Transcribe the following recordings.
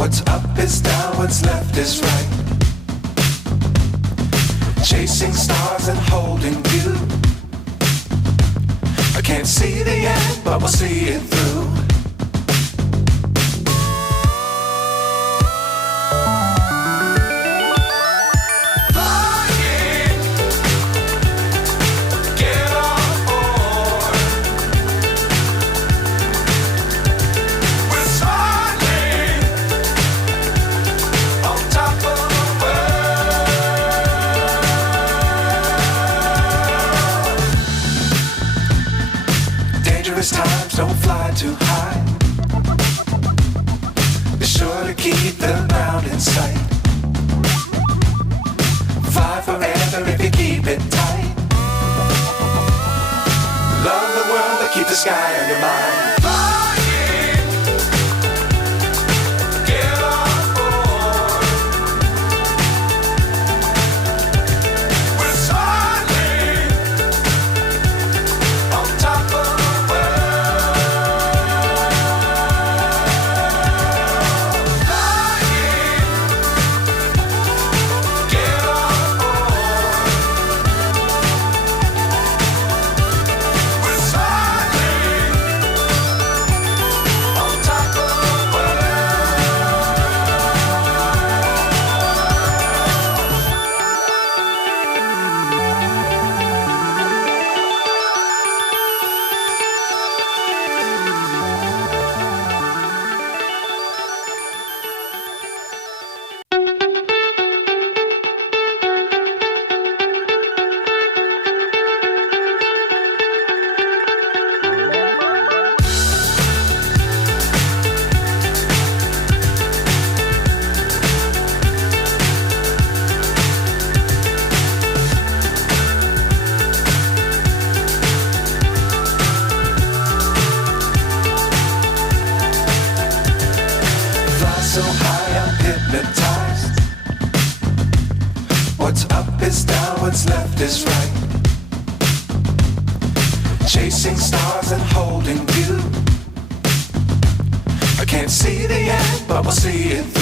What's up is down, what's left is right. Chasing stars and holding you. I can't see the end, but we'll see it through. Times don't fly too high. Be sure to keep the ground in sight. Fly forever if you keep it tight. Love the world, but keep the sky on your mind. So high I'm hypnotized. What's up is down, what's left is right. Chasing stars and holding you. I can't see the end, but we'll see it through.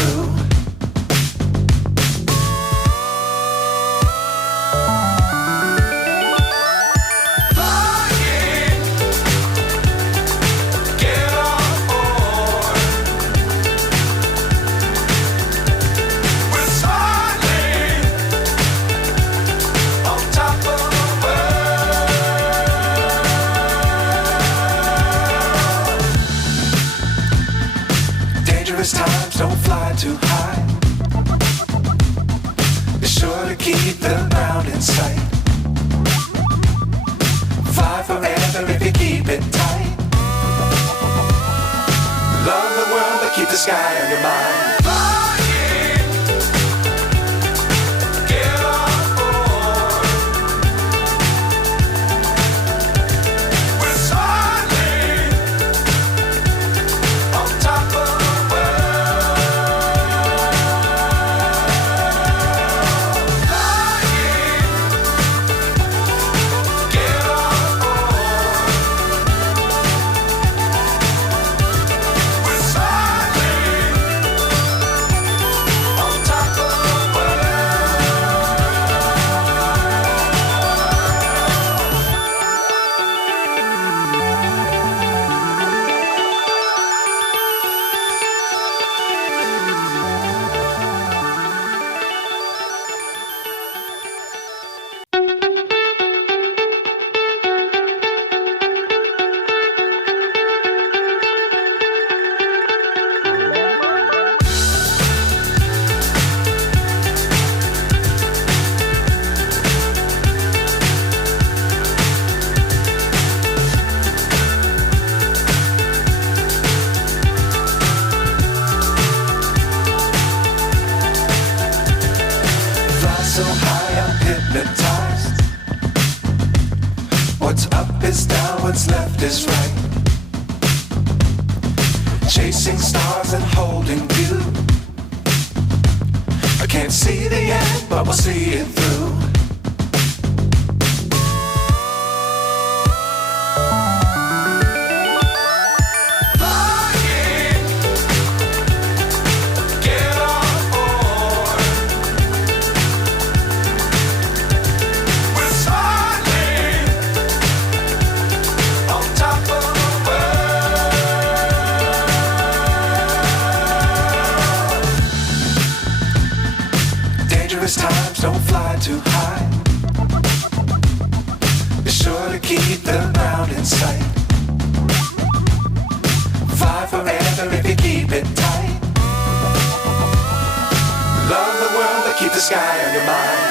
Times don't fly too high. Be sure to keep the ground in sight. Fly forever if you keep it tight. Love the world, but keep the sky on your mind. So high I'm hypnotized. What's up is down, what's left is right. Chasing stars and holding you. I can't see the end, but we'll see it through. don't fly too high. Be sure to keep the ground in sight. Fly forever if you keep it tight. Love the world, but keep the sky on your mind.